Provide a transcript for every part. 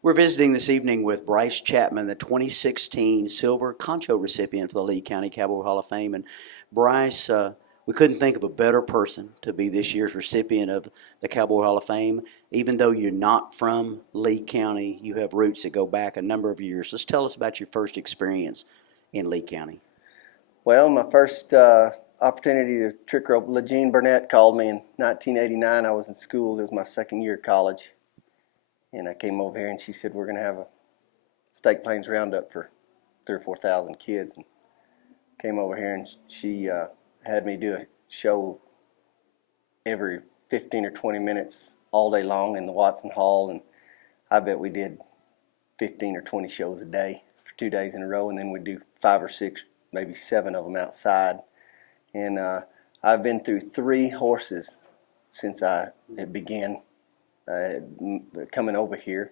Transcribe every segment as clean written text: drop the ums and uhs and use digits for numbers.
We're visiting this evening with Brice Chapman, the 2016 Silver Concho recipient for the Lee County Cowboy Hall of Fame. And Brice, we couldn't think of a better person to be this year's recipient of the Cowboy Hall of Fame. Even though you're not from Lee County, you have roots that go back a number of years. Let's tell us about your first experience in Lee County. Well, my first opportunity to trick rope, LaJean Burnett called me in 1989. I was in school. It was my second year of college. And I came over here and she said, we're going to have a State Plains Roundup for 3,000 or 4,000 kids. And came over here and she had me do a show every 15 or 20 minutes all day long in the Watson Hall. And I bet we did 15 or 20 shows a day for 2 days in a row. And then we'd do 5 or 6, maybe 7 of them outside. And I've been through 3 horses since it began coming over here.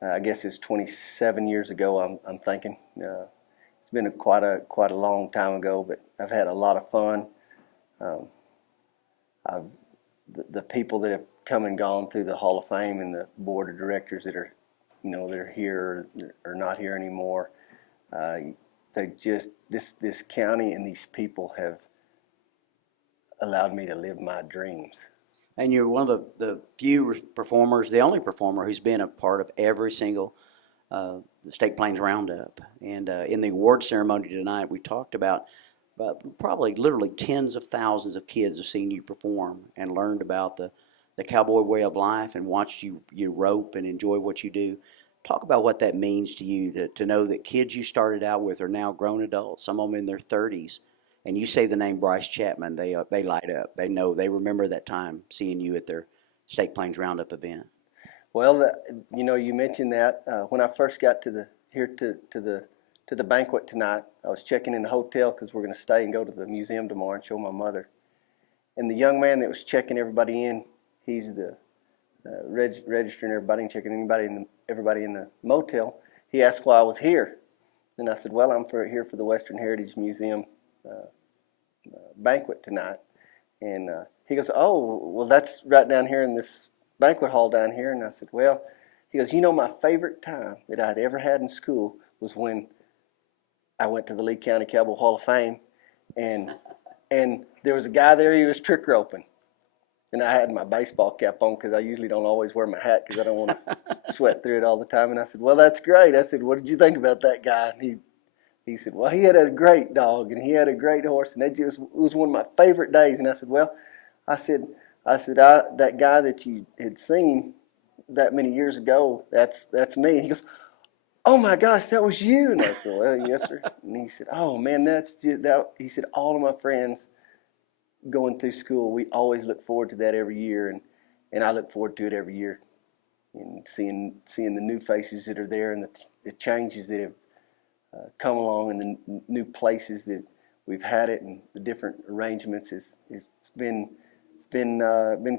I guess it's 27 years ago. I'm thinking it's been quite a long time ago, but I've had a lot of fun. The people that have come and gone through the Hall of Fame and the board of directors that are here or not here anymore. They just this county and these people have allowed me to live my dreams. And you're one of the few performers, the only performer who's been a part of every single State Plains Roundup. And in the award ceremony tonight, we talked about probably literally tens of thousands of kids have seen you perform and learned about the cowboy way of life and watched you rope and enjoy what you do. Talk about what that means to you to know that kids you started out with are now grown adults, some of them in their 30s. And you say the name Brice Chapman, they light up. They know, they remember that time seeing you at their State Plains Roundup event. Well, you mentioned that when I first got to the banquet tonight, I was checking in the hotel because we're going to stay and go to the museum tomorrow and show my mother. And the young man that was checking everybody in, he's the registering everybody and checking everybody in the motel. He asked why I was here, and I said, "Well, I'm here for the Western Heritage Museum banquet tonight." And he goes, "Oh, well, that's right down here in this banquet hall down here." And I said, "Well," he goes, "My favorite time that I'd ever had in school was when I went to the Lee County Cowboy Hall of Fame, and there was a guy there, he was trick roping. And I had my baseball cap on because I usually don't always wear my hat because I don't want to sweat through it all the time." And I said, "Well, that's great." I said, "What did you think about that guy?" And he said, "Well, he had a great dog and he had a great horse, and it was one of my favorite days." And I said, "Well," I said, that guy that you had seen that many years ago, that's me." And he goes, "Oh my gosh, that was you." And I said, "Well, yes, sir." And he said, "Oh man, that's just that." He said, "All of my friends going through school, we always look forward to that every year, and I look forward to it every year, and seeing the new faces that are there and the changes that have come along and the new places that we've had it and the different arrangements. It's been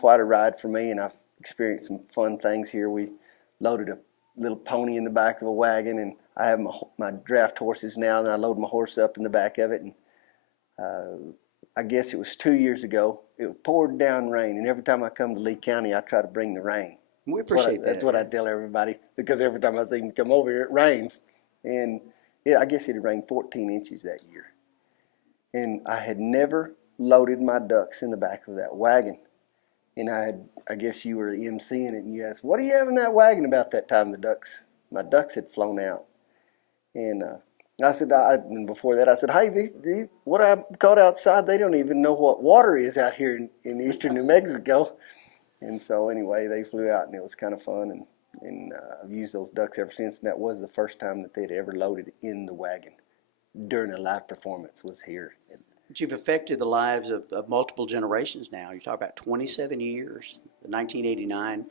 quite a ride for me, and I've experienced some fun things here. We loaded a little pony in the back of a wagon, and I have my draft horses now, and I load my horse up in the back of it. And I guess it was 2 years ago. It poured down rain, and every time I come to Lee County, I try to bring the rain. We appreciate that. That's what I tell everybody, because every time I see them come over here, it rains. And I guess it had rained 14 inches that year. And I had never loaded my ducks in the back of that wagon. And I guess you were emceeing it, and you asked, "What do you have in that wagon?" About that time, my ducks had flown out. And I said, and before that, I said, "Hey, what I caught outside, they don't even know what water is out here in eastern New Mexico." And so anyway, they flew out, and it was kind of fun. And I've used those ducks ever since. And that was the first time that they'd ever loaded in the wagon during a live performance, was here. But you've affected the lives of multiple generations now. You talk about 27 years, 1989.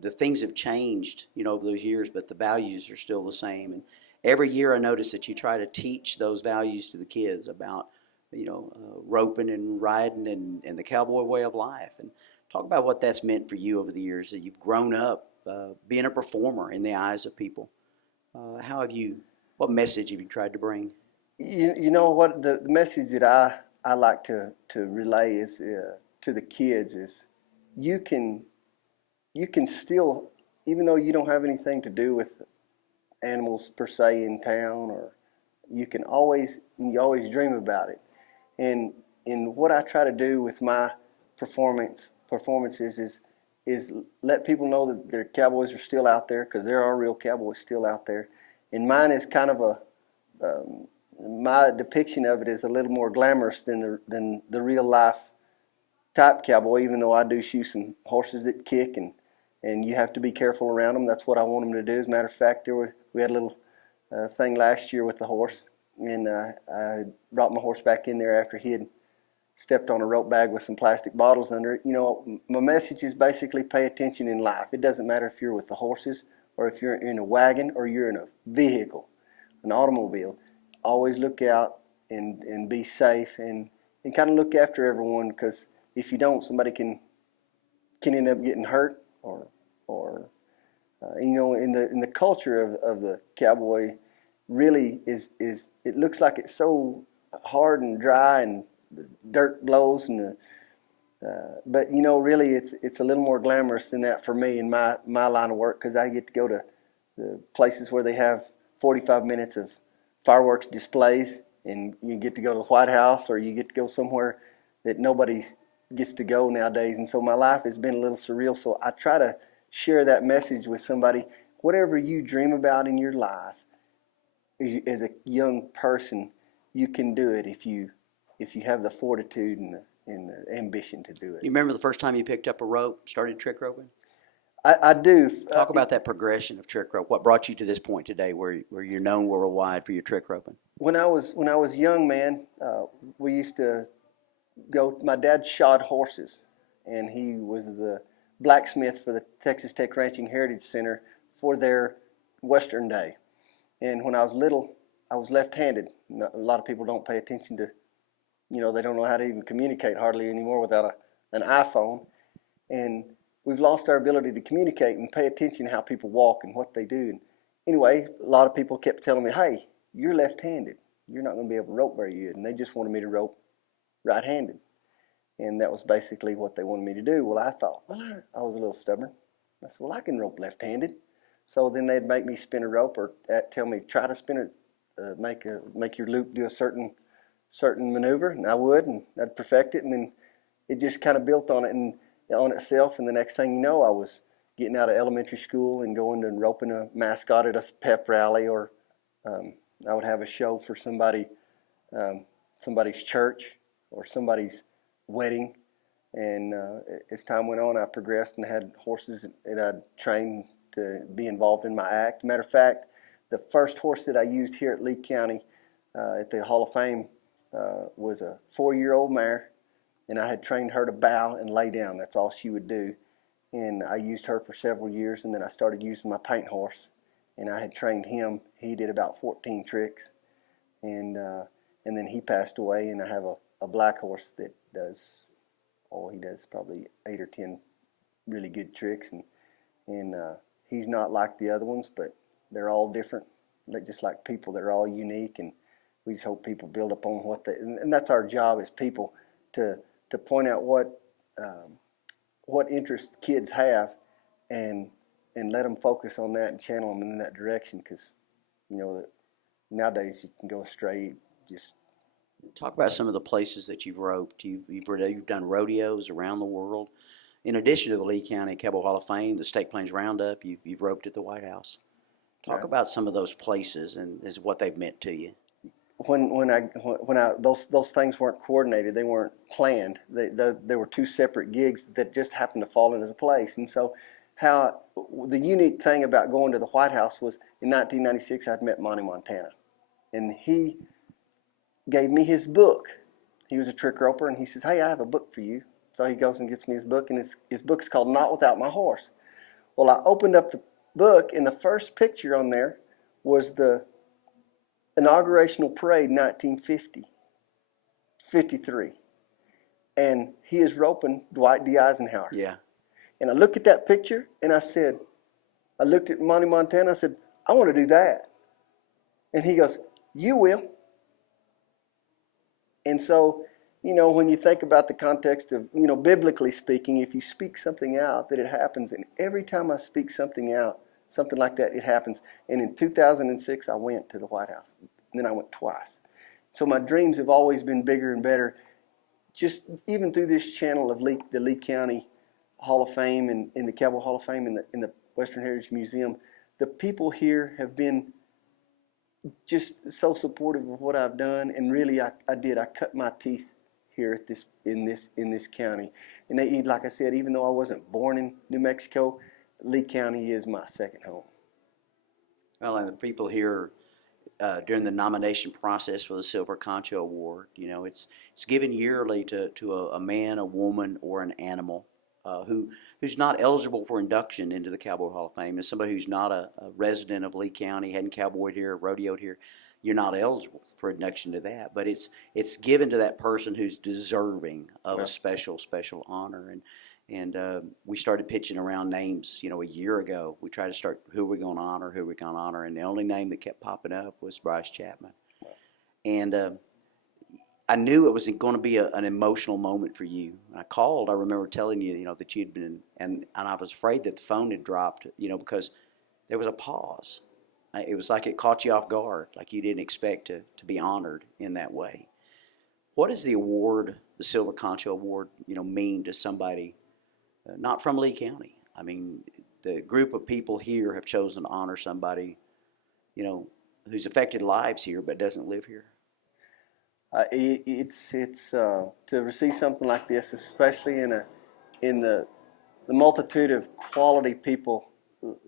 The things have changed, over those years, but the values are still the same. And every year I notice that you try to teach those values to the kids about, roping and riding and the cowboy way of life. And talk about what that's meant for you over the years, that you've grown up being a performer in the eyes of people. What message have you tried to bring? You know what, the message that I like to relay is to the kids is you can still even though you don't have anything to do with animals per se in town, or you always dream about it. And what I try to do with my performances is let people know that their cowboys are still out there, because there are real cowboys still out there. And mine is kind of my depiction of it is a little more glamorous than the real life type cowboy, even though I do shoe some horses that kick, and you have to be careful around them. That's what I want them to do. As a matter of fact, we had a little thing last year with the horse, and I brought my horse back in there after he had stepped on a rope bag with some plastic bottles under it. My message is basically pay attention in life. It doesn't matter if you're with the horses or if you're in a wagon or you're in a vehicle, an automobile. Always look out and be safe and kind of look after everyone, because if you don't, somebody can end up getting hurt or in the culture of the cowboy really is it looks like it's so hard and dry and the dirt blows but really it's a little more glamorous than that for me in my line of work, because I get to go to the places where they have 45 minutes of fireworks displays, and you get to go to the White House, or you get to go somewhere that nobody gets to go nowadays. And so my life has been a little surreal, so I try to share that message with somebody. Whatever you dream about in your life as a young person, you can do it if you have the fortitude and the ambition to do it. You remember the first time you picked up a rope, started trick roping? I do. Talk about that progression of trick rope. What brought you to this point today where you're known worldwide for your trick roping? When I was young, man, we used to go. My dad shod horses, and he was the blacksmith for the Texas Tech Ranching Heritage Center for their Western Day. And when I was little, I was left-handed. A lot of people don't pay attention to, they don't know how to even communicate hardly anymore without an iPhone. And we've lost our ability to communicate and pay attention to how people walk and what they do. And anyway, a lot of people kept telling me, hey, you're left-handed. You're not going to be able to rope very good. And they just wanted me to rope right-handed. And that was basically what they wanted me to do. Well, I thought, I was a little stubborn. I said, I can rope left-handed. So then they'd make me spin a rope, or tell me, try to spin it, make your loop do a certain maneuver, and I would, and I'd perfect it, and then it just kind of built on itself. And the next thing you know, I was getting out of elementary school and going and roping a mascot at a pep rally, or I would have a show for somebody's church or somebody's wedding. And as time went on, I progressed and had horses that I'd trained to be involved in my act. Matter of fact, the first horse that I used here at Lee County at the Hall of Fame was a 4-year-old mare, and I had trained her to bow and lay down. That's all she would do. And I used her for several years, and then I started using my paint horse, and I had trained him. He did about 14 tricks, and then he passed away, and I have a black horse that does probably 8 or 10 really good tricks, and he's not like the other ones, but they're all different. They're just like people, they're all unique, and we just hope people build up on and that's our job as people, to point out what interest kids have, and let them focus on that and channel them in that direction, because nowadays you can go astray. Just talk about some of the places that you've roped. You've done rodeos around the world. In addition to the Lee County Cowboy Hall of Fame, the State Plains Roundup, you've roped at the White House. Talk about some of those places and what they've meant to you. When those things weren't coordinated, they weren't planned. They were two separate gigs that just happened to fall into place. And so, the unique thing about going to the White House was in 1996 I'd met Monty Montana, and he gave me his book. He was a trick roper, and he says, "Hey, I have a book for you." So he goes and gets me his book, and his book is called Not Without My Horse. Well, I opened up the book, and the first picture on there was the inaugurational parade 1953. And he is roping Dwight D. Eisenhower. Yeah. And I looked at that picture, and I looked at Monty Montana, I said, I want to do that. And he goes, you will. And so when you think about the context of, biblically speaking, if you speak something out, that it happens. And every time I speak something out, something like that, it happens. And in 2006, I went to the White House. And then I went twice. So my dreams have always been bigger and better. Just even through this channel of the Lee County Hall of Fame and in the Cowboy Hall of Fame in the Western Heritage Museum, the people here have been just so supportive of what I've done. And really, I cut my teeth here at in this county. And like I said, even though I wasn't born in New Mexico, Lee County is my second home. Well, and the people here during the nomination process for the Silver Concho Award, it's given yearly to a man, a woman, or an animal who's not eligible for induction into the Cowboy Hall of Fame. As somebody who's not a resident of Lee County, hadn't cowboyed here, rodeoed here, you're not eligible for induction to that. But it's given to that person who's deserving of a special honor. And we started pitching around names, a year ago. We tried to start who we're going to honor, and the only name that kept popping up was Brice Chapman. And I knew it was going to be an emotional moment for you. I called. I remember telling you, that you'd been, and I was afraid that the phone had dropped, because there was a pause. It was like it caught you off guard, like you didn't expect to be honored in that way. What does the award, the Silver Concho Award, mean to somebody not from Lee County? I mean, the group of people here have chosen to honor somebody, who's affected lives here but doesn't live here. It's to receive something like this, especially in the multitude of quality people,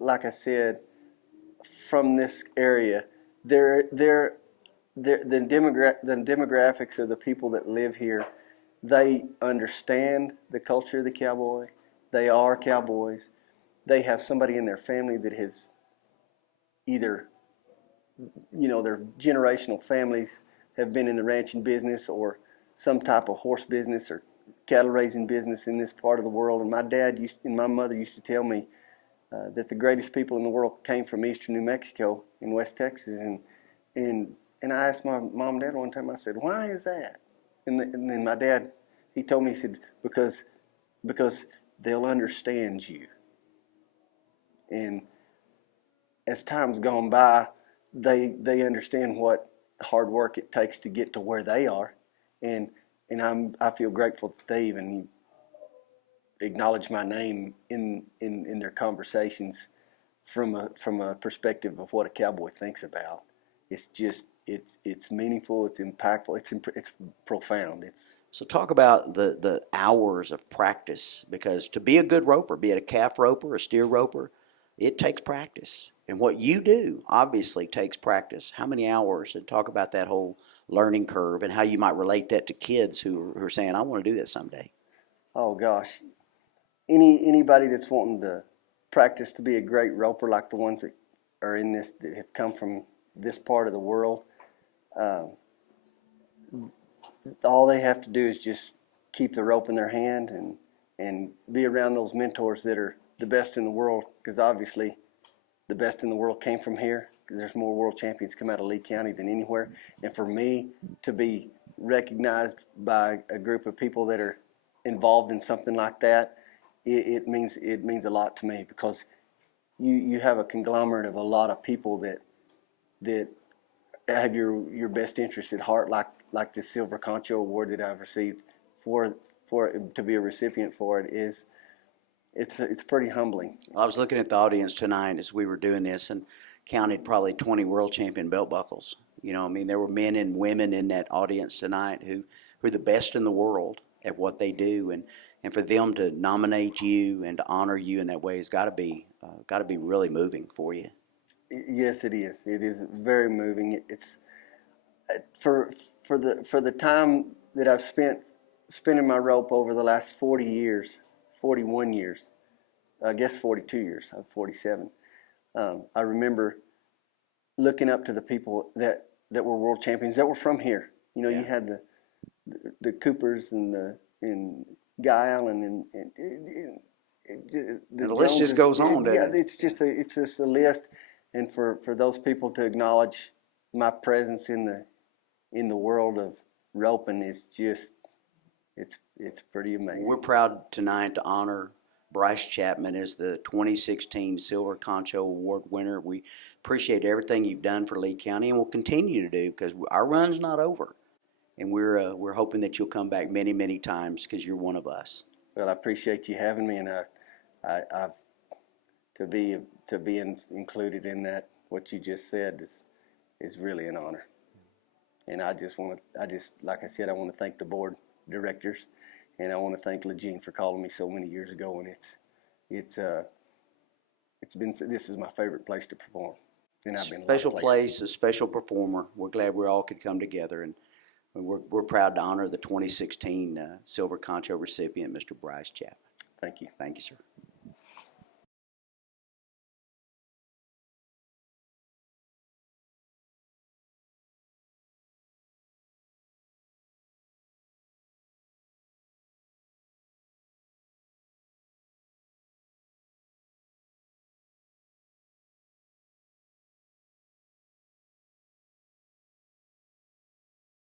like I said, from this area. The demographics of the people that live here, they understand the culture of the cowboy. They are cowboys. They have somebody in their family that has either, their generational families have been in the ranching business or some type of horse business or cattle raising business in this part of the world. And my dad and my mother used to tell me that the greatest people in the world came from eastern New Mexico and West Texas. And I asked my mom and dad one time, I said, why is that? And then my dad, he told me, he said, because they'll understand you. And as time's gone by, they understand what hard work it takes to get to where they are, and I feel grateful that they even acknowledge my name in their conversations from a perspective of what a cowboy thinks about. It's just it's meaningful, it's impactful, it's profound. So talk about the hours of practice, because to be a good roper, be it a calf roper, a steer roper, it takes practice. And what you do obviously takes practice. How many hours? And talk about that whole learning curve and how you might relate that to kids who are saying, I want to do that someday. Oh gosh, anybody that's wanting to practice to be a great roper, like the ones that are in this, that have come from this part of the world, all they have to do is just keep the rope in their hand and be around those mentors that are the best in the world, because obviously the best in the world came from here, because there's more world champions come out of Lee County than anywhere. And for me to be recognized by a group of people that are involved in something like that, it means a lot to me, because you have a conglomerate of a lot of people that have your best interest at heart, like the Silver Concho Award that I've received. For to be a recipient for it is, it's pretty humbling. I was looking at the audience tonight as we were doing this and counted probably 20 world champion belt buckles. There were men and women in that audience tonight who are the best in the world at what they do, and for them to nominate you and to honor you in that way has got to be really moving for you. Yes, it is. It is very moving. It's for the time that I've spent spinning my rope over the last 41 years, I guess 42 years. I'm 47. I remember looking up to the people that were world champions that were from here. You had the Coopers and Guy Allen and the list just goes on, doesn't it? It's just a list, and for those people to acknowledge my presence in the world of roping is just it's pretty amazing. We're proud tonight to honor Brice Chapman as the 2016 Silver Concho Award winner. We appreciate everything you've done for Lee County and will continue to do because our run's not over. And we're hoping that you'll come back many, many times because you're one of us. Well, I appreciate you having me, and I to be included in that, what you just said is really an honor. And I just like I said, I want to thank the board directors, and I want to thank Legene for calling me so many years ago. And this is my favorite place to perform. And I've been Special place, a special performer. We're glad we all could come together, and we're proud to honor the 2016 Silver Concho recipient, Mr. Brice Chapman. Thank you. Thank you, sir.